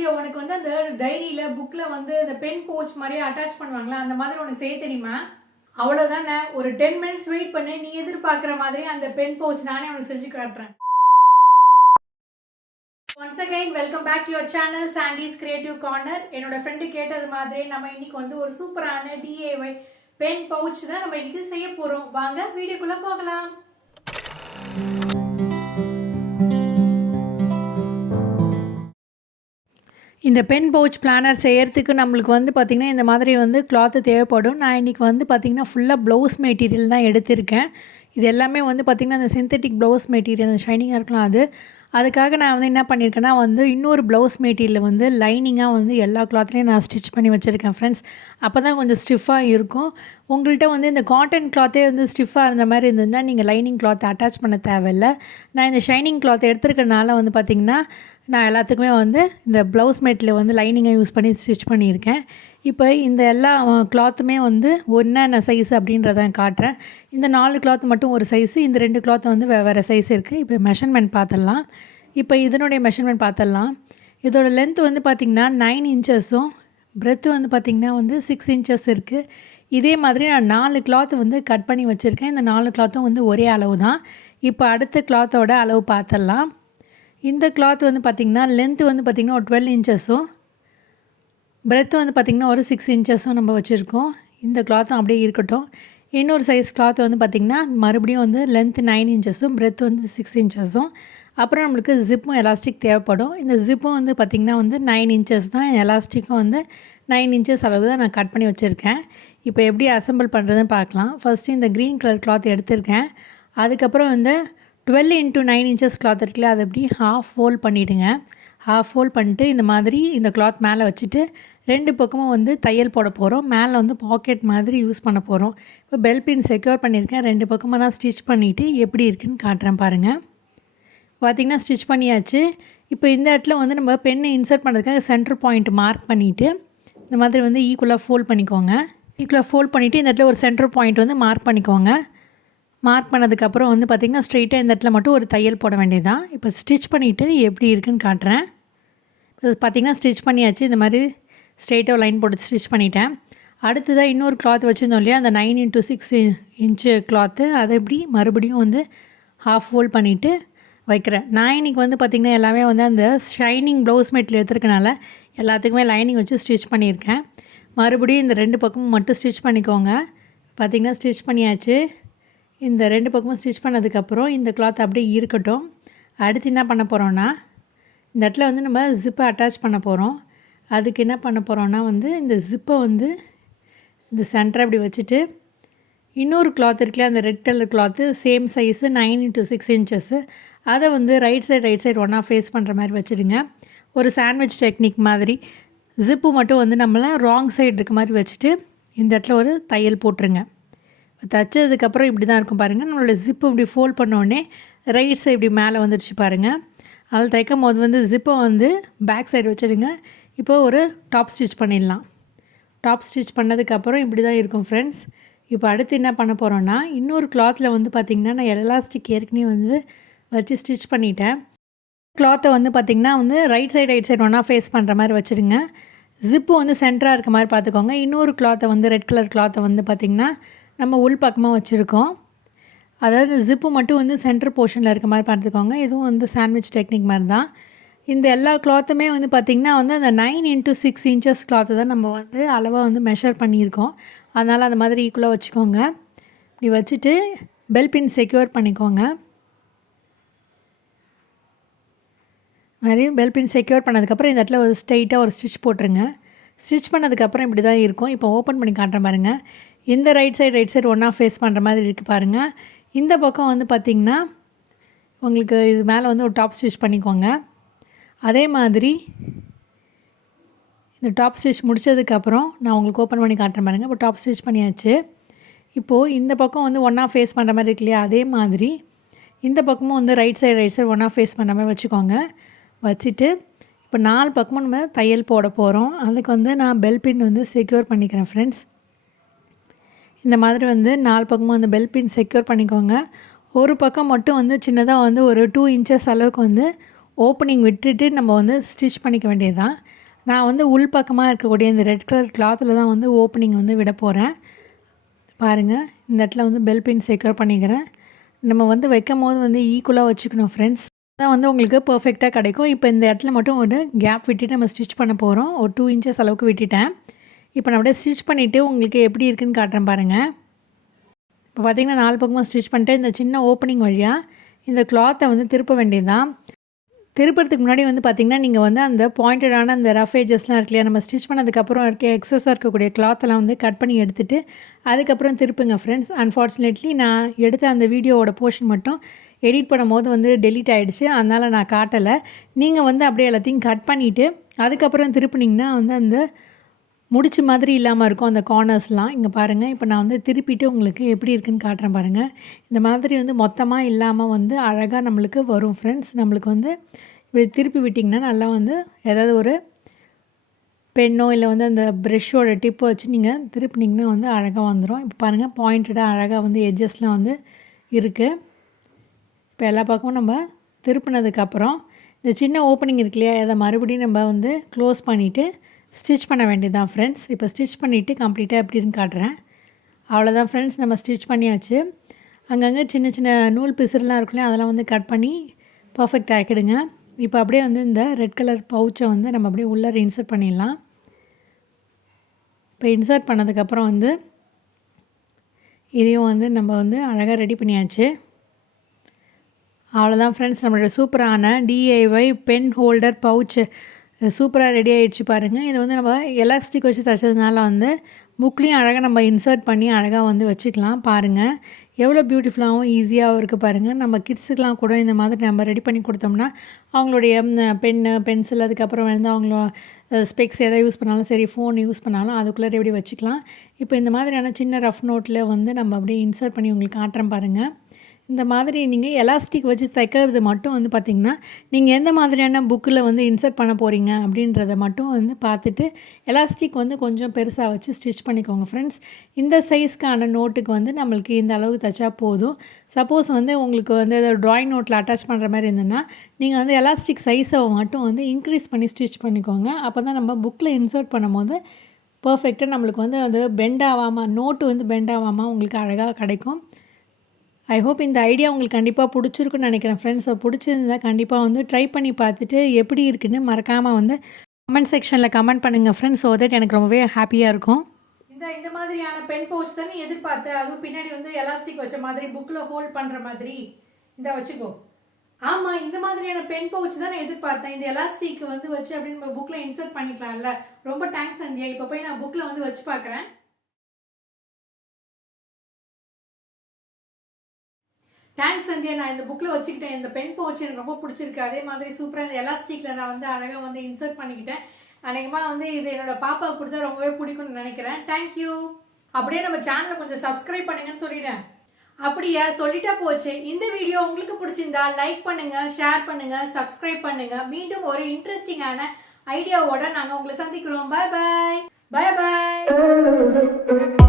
மாதிரி உனக்கு வந்து அந்த டைரியில புக்ல வந்து அந்த பென் போஸ்ட் மாதிரி அட்டாச் பண்ணுவாங்களா, அந்த மாதிரி உனக்கு செய்ய தெரியுமா? அவ்வளவுதானே, ஒரு 10 மினிட்ஸ் வெயிட் பண்ணு. நீ எதிர்பார்க்குற மாதிரி அந்த பென் பவுச் நானே உனக்கு செஞ்சு காட்டுறேன். Once again welcome back to your channel Sandy's Creative Corner. என்னோட ஃப்ரெண்டு கேட்டது மாதிரி நம்ம இன்னைக்கு வந்து ஒரு சூப்பரான டிஏஒய் பென் பவுச் தான் நம்ம இன்னைக்கு செய்ய போறோம். வாங்க வீடியோக்குள்ள போகலாம். இந்த பென் பவுச் பிளானர் செய்கிறதுக்கு நம்மளுக்கு வந்து பார்த்திங்கன்னா இந்த மாதிரி வந்து கிளாத்து தேவைப்படும். நான் இன்றைக்கி வந்து பார்த்திங்கன்னா ஃபுல்லாக ப்ளவுஸ் மெட்டீரியல் தான் எடுத்திருக்கேன். இது எல்லாமே வந்து பார்த்திங்கன்னா அந்த சிந்தட்டிக் ப்ளவுஸ் மெட்டீரியல், அந்த ஷைனிங்காக இருக்கலாம் அதுக்காக நான் வந்து என்ன பண்ணியிருக்கேன்னா வந்து இன்னொரு ப்ளவுஸ் மெட்டீரியல் வந்து லைனிங்காக வந்து எல்லா கிளாத்லேயும் நான் ஸ்டிச் பண்ணி வச்சுருக்கேன் ஃப்ரெண்ட்ஸ். அப்போ தான் கொஞ்சம் ஸ்டிஃபாக இருக்கும். உங்கள்கிட்ட வந்து இந்த காட்டன் கிளாத்தே வந்து ஸ்டிஃபாக இருந்த மாதிரி இருந்ததுன்னா நீங்கள் லைனிங் கிளாத் அட்டாச் பண்ண தேவையில்லை. நான் இந்த ஷைனிங் கிளாத் எடுத்துருக்கனால வந்து பார்த்திங்கன்னா நான் எல்லாத்துக்குமே வந்து இந்த ப்ளவுஸ் மெட்டீரியல் வந்து லைனிங்கை யூஸ் பண்ணி ஸ்டிச் பண்ணியிருக்கேன். இப்போ இந்த எல்லா கிளாத்துமே வந்து என்னென்ன சைஸ் அப்படின்றத காட்டுறேன். இந்த 4 கிளாத் மட்டும் ஒரு சைஸு, இந்த 2 கிளாத் வந்து வேறு சைஸ் இருக்குது. இப்போ மெஷர்மெண்ட் பார்த்துடலாம். இப்போ இதனுடைய மெஷர்மெண்ட் பார்த்துடலாம். இதோட லென்த் வந்து பார்த்திங்கன்னா 9 இன்ச்சஸும் பிரெத்து வந்து பார்த்திங்கன்னா வந்து 6 இன்ச்சஸ் இருக்குது. இதே மாதிரி நான் 4 கிளாத் வந்து கட் பண்ணி வச்சுருக்கேன். இந்த 4 கிளாத்தும் வந்து ஒரே அளவு தான். இப்போ அடுத்த கிளாத்தோட அளவு பார்த்துடலாம். இந்த கிளாத் வந்து பார்த்திங்கன்னா லென்த்து வந்து பார்த்திங்கன்னா ஒரு 12 இன்ச்சஸும் பிரெத்து வந்து பார்த்திங்கன்னா ஒரு 6 இன்ச்சஸும் நம்ம வச்சுருக்கோம். இந்த கிளாத்தும் அப்படியே இருக்கட்டும். இன்னொரு சைஸ் கிளாத் வந்து பார்த்திங்கன்னா மறுபடியும் வந்து லென்த்து 9 இன்ச்சஸும் பிரெத்து வந்து 6 இன்ச்சஸும். அப்புறம் நம்மளுக்கு ஜிப்பும் எலாஸ்டிக் தேவைப்படும். இந்த ஜிப்பும் வந்து பார்த்திங்கன்னா வந்து 9 இன்ச்சஸ் தான். எலாஸ்டிக்கும் வந்து 9 இன்ச்சஸ் அளவு தான் நான் கட் பண்ணி வச்சுருக்கேன். இப்போ எப்படி அசம்பிள் பண்ணுறதுன்னு பார்க்கலாம். ஃபஸ்ட்டு இந்த க்ரீன் கலர் கிளாத் எடுத்திருக்கேன். அதுக்கப்புறம் வந்து 12 into 9 இன்ச்சஸ் கிளாத் இருக்குல்ல, அதை அப்படி ஹாஃப் ஃபோல்ட் பண்ணிவிடுங்க. ஹாஃப் ஃபோல்ட் பண்ணிட்டு இந்த மாதிரி இந்த கிளாத் மேலே வச்சுட்டு 2 பக்கமும் வந்து தையல் போட போகிறோம். மேலே வந்து பாக்கெட் மாதிரி யூஸ் பண்ண போகிறோம். இப்போ பெல் பின் செக்யூர் பண்ணியிருக்கேன். 2 பக்கமாக நான் ஸ்டிச் பண்ணிவிட்டு எப்படி இருக்குதுன்னு காட்டுறேன் பாருங்கள். பார்த்திங்கன்னா ஸ்டிச் பண்ணியாச்சு. இப்போ இந்த இடத்துல வந்து நம்ம பெண்ணை இன்சர்ட் பண்ணுறதுக்காக சென்டர் பாயிண்ட் மார்க் பண்ணிவிட்டு இந்த மாதிரி வந்து ஈக்குவலாக ஃபோல்ட் பண்ணிக்கோங்க. ஈக்குவலாக ஃபோல்ட் பண்ணிவிட்டு இந்த இடத்துல ஒரு சென்டர் பாயிண்ட் வந்து மார்க் பண்ணிக்கோங்க. மார்க் பண்ணதுக்கப்புறம் வந்து பார்த்திங்கன்னா ஸ்ட்ரெயிட்டாக இந்த இடத்துல மட்டும் ஒரு தையல் போட வேண்டியதுதான். இப்போ ஸ்டிச் பண்ணிவிட்டு எப்படி இருக்குதுன்னு காட்டுறேன். இப்போ பார்த்திங்கன்னா ஸ்டிச் பண்ணியாச்சு. இந்த மாதிரி ஸ்ட்ரெயிட்டாக லைன் போட்டு ஸ்டிச் பண்ணிட்டேன். அடுத்ததாக இன்னொரு கிளாத் வச்சுருந்தோம் இல்லையா, அந்த 9 into 6 இன்ச்சு கிளாத்து, அதை எப்படி மறுபடியும் வந்து ஹாஃப் ஃபோல்ட் பண்ணிவிட்டு வைக்கிறேன். நான் இன்றைக்கி வந்து பார்த்திங்கன்னா எல்லாமே வந்து அந்த ஷைனிங் ப்ளவுஸ் மெட்டீரியல் எடுத்துருக்கனால எல்லாத்துக்குமே லைனிங் வச்சு ஸ்டிச் பண்ணியிருக்கேன். மறுபடியும் இந்த 2 பக்கமும் மட்டும் ஸ்டிச் பண்ணிக்கோங்க. பார்த்திங்கன்னா ஸ்டிச் பண்ணியாச்சு. இந்த 2 பக்கமும் ஸ்டிச் பண்ணதுக்கப்புறம் இந்த கிளாத் அப்படியே இருக்கட்டும். அடுத்து என்ன பண்ண போகிறோன்னா, இந்த இடத்துல வந்து நம்ம ஜிப்பை அட்டாச் பண்ண போகிறோம். அதுக்கு என்ன பண்ண போகிறோன்னா வந்து இந்த ஜிப்பை வந்து இந்த சென்டரை அப்படி வச்சுட்டு இன்னொரு கிளாத் இருக்குல்ல, அந்த red colour cloth same size 9 into 6 inches, அதை வந்து ரைட் சைடு ஒன்றா ஃபேஸ் பண்ணுற மாதிரி வச்சுடுங்க. ஒரு சாண்ட்விச் டெக்னிக் மாதிரி ஜிப்பு மட்டும் வந்து நம்மளை ராங் சைடு இருக்க மாதிரி வச்சுட்டு இந்த இடத்துல ஒரு தையல் போட்டுருங்க. தைச்சதுக்கப்புறம் இப்படி தான் இருக்கும் பாருங்கள். நம்மளோட ஜிப்பு இப்படி ஃபோல்ட் பண்ணோடனே ரைட் சைடு இப்படி மேலே வந்துடுச்சு பாருங்கள். அதில் தைக்கும் போது வந்து ஜிப்பை வந்து பேக் சைடு வச்சுடுங்க. இப்போ ஒரு டாப் ஸ்டிச் பண்ணிடலாம். டாப் ஸ்டிச் பண்ணதுக்கப்புறம் இப்படி தான் இருக்கும் ஃப்ரெண்ட்ஸ். இப்போ அடுத்து என்ன பண்ண போகிறோன்னா, இன்னொரு கிளாத்தில் வந்து பார்த்திங்கன்னா நான் எலாஸ்டிக் ஏற்கனவே வந்து வச்சு ஸ்டிச் பண்ணிட்டேன். கிளாத்தை வந்து பார்த்திங்கன்னா வந்து ரைட் சைடு ஒன்றா ஃபேஸ் பண்ணுற மாதிரி வச்சுருங்க. ஜிப்பு வந்து சென்டராக இருக்க மாதிரி பார்த்துக்கோங்க. இன்னொரு கிளாத்தை வந்து ரெட் கலர் கிளாத்தை வந்து பார்த்திங்கன்னா நம்ம உள் பக்கமாக வச்சுருக்கோம். அதாவது ஜிப்பு மட்டும் வந்து சென்டர் போர்ஷனில் இருக்க மாதிரி பார்த்துக்கோங்க. இதுவும் வந்து சாண்ட்விச் டெக்னிக் மாதிரி தான். இந்த எல்லா கிளாத்துமே வந்து பார்த்திங்கன்னா வந்து அந்த 9 into 6 இன்ச்சஸ் கிளாத்தை தான் நம்ம வந்து அளவாக வந்து மெஷர் பண்ணியிருக்கோம். அதனால் அந்த மாதிரி ஈக்குவலாக வச்சுக்கோங்க. இப்படி வச்சுட்டு பெல் பின் செக்யூர் பண்ணிக்கோங்க. மாதிரி பெல் பின் செக்யூர் பண்ணதுக்கப்புறம் இந்த இடத்துல ஒரு ஸ்ட்ரெயிட்டாக ஒரு ஸ்டிச் போட்டுருங்க. ஸ்டிச் பண்ணதுக்கப்புறம் இப்படி தான் இருக்கும். இப்போ ஓப்பன் பண்ணி காட்டுறேன் பாருங்கள். இந்த ரைட் சைடு ஒன்றா ஃபேஸ் பண்ணுற மாதிரி இருக்குது பாருங்கள். இந்த பக்கம் வந்து பார்த்திங்கன்னா உங்களுக்கு இது மேலே வந்து ஒரு டாப் ஸ்டிச் பண்ணிக்கோங்க. அதே மாதிரி இந்த டாப் ஸ்டிச் முடித்ததுக்கப்புறம் நான் உங்களுக்கு ஓப்பன் பண்ணி காட்டுறேன் பாருங்கள். இப்போ டாப் ஸ்டிச் பண்ணியாச்சு. இப்போது இந்த பக்கம் வந்து ஒன்றா ஃபேஸ் பண்ணுற மாதிரி இருக்கு இல்லையா, அதே மாதிரி இந்த பக்கமும் வந்து ரைட் சைடு ஒன்றா ஃபேஸ் பண்ணுற மாதிரி வச்சுக்கோங்க. வச்சுட்டு இப்போ 4 பக்கமும் நம்ம தையல் போட போகிறோம். அதுக்கு வந்து நான் பெல் பின் வந்து செக்யூர் பண்ணிக்கிறேன் ஃப்ரெண்ட்ஸ். இந்த மாதிரி வந்து 4 பக்கமும் வந்து பெல் பின் செக்யூர் பண்ணிக்கோங்க. ஒரு பக்கம் மட்டும் வந்து சின்னதாக வந்து ஒரு 2 இன்ச்சஸ் அளவுக்கு வந்து ஓப்பனிங் விட்டுட்டு நம்ம வந்து ஸ்டிச் பண்ணிக்க வேண்டியது தான். நான் வந்து உள் பக்கமாக இருக்கக்கூடிய இந்த ரெட் கலர் கிளாத்தில் தான் வந்து ஓப்பனிங் வந்து விட போகிறேன். பாருங்கள், இந்த இடத்துல வந்து பெல் பின் செக்யூர் பண்ணிக்கிறேன். நம்ம வந்து வைக்கும்போது வந்து ஈக்குவலாக வச்சுக்கணும் ஃப்ரெண்ட்ஸ். அதான் வந்து உங்களுக்கு பர்ஃபெக்டாக கிடைக்கும். இப்போ இந்த இடத்துல மட்டும் ஒரு கேப் விட்டுட்டு நம்ம ஸ்டிச் பண்ண போகிறோம். ஒரு 2 இன்ச்சஸ் அளவுக்கு விட்டுட்டேன். இப்போ நான் அப்படியே ஸ்டிச் பண்ணிவிட்டு உங்களுக்கு எப்படி இருக்குதுன்னு காட்டுறேன் பாருங்கள். இப்போ பார்த்திங்கன்னா 4 பக்கமும் ஸ்டிச் பண்ணிட்டு இந்த சின்ன ஓப்பனிங் வழியாக இந்த கிளாத்தை வந்து திருப்ப வேண்டியது தான். திருப்புறதுக்கு முன்னாடி வந்து பார்த்திங்கன்னா நீங்கள் வந்து அந்த பாயிண்டடான அந்த ரஃப் ஏஜஸ்லாம் இருக்கு இல்லையா, நம்ம ஸ்டிச் பண்ணதுக்கப்புறம் எக்ஸஸாக இருக்கக்கூடிய கிளாத்தெல்லாம் வந்து கட் பண்ணி எடுத்துகிட்டு அதுக்கப்புறம் திருப்புங்க ஃப்ரெண்ட்ஸ். அன்ஃபார்ச்சுனேட்லி நான் எடுத்த அந்த வீடியோவோட போர்ஷன் மட்டும் எடிட் பண்ணும்போது வந்து டெலீட் ஆகிடுச்சு, அதனால் நான் காட்டலை. நீங்கள் வந்து அப்படியே எல்லாத்தையும் கட் பண்ணிவிட்டு அதுக்கப்புறம் திருப்பினீங்கன்னா வந்து அந்த முடிச்சு மாதிரி இல்லாமல் இருக்கும் அந்த கார்னர்ஸ்லாம். இங்கே பாருங்கள், இப்போ நான் வந்து திருப்பிட்டு உங்களுக்கு எப்படி இருக்குதுன்னு காட்டுறேன் பாருங்கள். இந்த மாதிரி வந்து மொத்தமாக இல்லாமல் வந்து அழகாக நம்மளுக்கு வரும் ஃப்ரெண்ட்ஸ். நம்மளுக்கு வந்து இப்படி திருப்பி விட்டிங்கன்னா நல்லா வந்து ஏதாவது ஒரு பென்னோ இல்லை வந்து அந்த ப்ரெஷ்ஷோட டிப்பை வச்சு நீங்கள் திருப்பினீங்கன்னா வந்து அழகாக வந்துடும். இப்போ பாருங்கள், பாயிண்டடாக அழகாக வந்து எட்ஜஸ்லாம் வந்து இருக்குது. இப்போ எல்லா பக்கமும் நம்ம திருப்பினதுக்கப்புறம் இந்த சின்ன ஓப்பனிங் இருக்கு இல்லையா, அதை மறுபடியும் நம்ம வந்து க்ளோஸ் பண்ணிவிட்டு ஸ்டிச் பண்ண வேண்டியது தான் ஃப்ரெண்ட்ஸ். இப்போ ஸ்டிச் பண்ணிவிட்டு கம்ப்ளீட்டாக எப்படின்னு காட்டுறேன். அவ்வளோதான் ஃப்ரெண்ட்ஸ், நம்ம ஸ்டிச் பண்ணியாச்சு. அங்கங்கே சின்ன சின்ன நூல் பிசுறுலாம் இருக்குல்லையா, அதெல்லாம் வந்து கட் பண்ணி பர்ஃபெக்ட் ஆக்கிடுங்க. இப்போ அப்படியே வந்து இந்த ரெட் கலர் பவுச்சை வந்து நம்ம அப்படியே உள்ளே இன்சர்ட் பண்ணிடலாம். இப்போ இன்சர்ட் பண்ணதுக்கப்புறம் வந்து இதையும் வந்து நம்ம வந்து அழகாக ரெடி பண்ணியாச்சு. அவ்வளோதான் ஃப்ரெண்ட்ஸ், நம்மளோட சூப்பரான DIY பென் ஹோல்டர் பவுச்சு சூப்பராக ரெடி ஆகிடுச்சு பாருங்கள். இது வந்து நம்ம எலாஸ்டிக் வச்சு தைச்சதுனால வந்து புக்லேயும் அழகாக நம்ம இன்சர்ட் பண்ணி அழகாக வந்து வச்சுக்கலாம். பாருங்கள் எவ்வளோ பியூட்டிஃபுல்லாகவும் ஈஸியாகவும் இருக்குது பாருங்கள். நம்ம கிட்ஸுக்கெலாம் கூட இந்த மாதிரி நம்ம ரெடி பண்ணி கொடுத்தோம்னா அவங்களுடைய பென்னு, பென்சில், அதுக்கப்புறம் வந்து அவங்கள ஸ்பெக்ஸ் எதை யூஸ் பண்ணாலும் சரி, ஃபோன் யூஸ் பண்ணாலும் அதுக்குள்ளே எப்படி வச்சுக்கலாம். இப்போ இந்த மாதிரியான சின்ன ரஃப் நோட்டில் வந்து நம்ம அப்படியே இன்சர்ட் பண்ணி உங்களுக்கு காட்டுறேன் பாருங்கள். இந்த மாதிரி நீங்கள் எலாஸ்டிக் வச்சு தைக்கிறது மட்டும் வந்து பார்த்திங்கன்னா நீங்கள் எந்த மாதிரியான புக்கில் வந்து இன்சர்ட் பண்ண போகிறீங்க அப்படின்றத மட்டும் வந்து பார்த்துட்டு எலாஸ்டிக் வந்து கொஞ்சம் பெருசாக வச்சு ஸ்டிச் பண்ணிக்கோங்க ஃப்ரெண்ட்ஸ். இந்த சைஸ்க்கான நோட்டுக்கு வந்து நம்மளுக்கு இந்த அளவுக்கு தைச்சா போதும். சப்போஸ் வந்து உங்களுக்கு வந்து ஏதாவது ட்ராயிங் நோட்டில் அட்டாச் பண்ணுற மாதிரி இருந்ததுன்னா நீங்கள் வந்து எலாஸ்டிக் சைஸை மட்டும் வந்து இன்க்ரீஸ் பண்ணி ஸ்டிச் பண்ணிக்கோங்க. அப்போ தான் நம்ம புக்கில் இன்சர்ட் பண்ணும்போது பர்ஃபெக்டாக நம்மளுக்கு வந்து அது பெண்ட் ஆகாமல், நோட்டு வந்து பெண்ட் ஆகாமல் உங்களுக்கு அழகாக கிடைக்கும். ஐ ஹோப் இந்த ஐடியா உங்களுக்கு கண்டிப்பாக பிடிச்சிருக்குன்னு நினைக்கிறேன் ஃப்ரெண்ட்ஸ். பிடிச்சிருந்தால் கண்டிப்பாக வந்து ட்ரை பண்ணி பார்த்துட்டு எப்படி இருக்குன்னு மறக்காமல் வந்து கமெண்ட் செக்ஷனில் கமெண்ட் பண்ணுங்கள் ஃப்ரெண்ட்ஸ். ஸோ தட் எனக்கு ரொம்பவே ஹாப்பியாக இருக்கும். இந்த மாதிரியான பென் பவுச் தானே எதிர்பார்த்தேன், அதுவும் பின்னாடி வந்து எலாஸ்டிக் வச்ச மாதிரி புக்கில் ஹோல்ட் பண்ணுற மாதிரி. இந்த வச்சுக்கோ. ஆமாம், இந்த மாதிரியான பென் பவுச் தான் நான் எதிர்பார்த்தேன். இந்த எலாஸ்டிக் வந்து வச்சு அப்படின்னு நம்ம புக்கில் இன்சர்ட் பண்ணிக்கலாம்ல. ரொம்ப தேங்க்ஸ் சந்தியா. இப்போ போய் நான் புக்கில் வந்து வச்சு பார்க்குறேன். தேங்க்ஸ் சந்தியா. நான் இந்த புக்கில் வச்சுக்கிட்டேன். இந்த பென் பவுச் எனக்கு ரொம்ப பிடிச்சிருக்கு. அதே மாதிரி சூப்பராக இந்த எலாஸ்டிக்கில் நான் வந்து அழகாக வந்து இன்சர்ட் பண்ணிக்கிட்டேன். அநேகமாக வந்து இது என்னோட பாப்பாவுக்கு கொடுத்தா ரொம்பவே பிடிக்கும்னு நினைக்கிறேன். தேங்க்யூ. அப்படியே நம்ம சேனலை கொஞ்சம் சப்ஸ்கிரைப் பண்ணுங்கன்னு சொல்லிட்டேன். அப்படியே சொல்லிட்டா போச்சு. இந்த வீடியோ உங்களுக்கு பிடிச்சிருந்தா லைக் பண்ணுங்க, ஷேர் பண்ணுங்க, சப்ஸ்கிரைப் பண்ணுங்க. மீண்டும் ஒரு இன்ட்ரெஸ்டிங்கான ஐடியாவோட நாங்கள் உங்களை சந்திக்கிறோம். பாய் பாய். பாய் பாய்.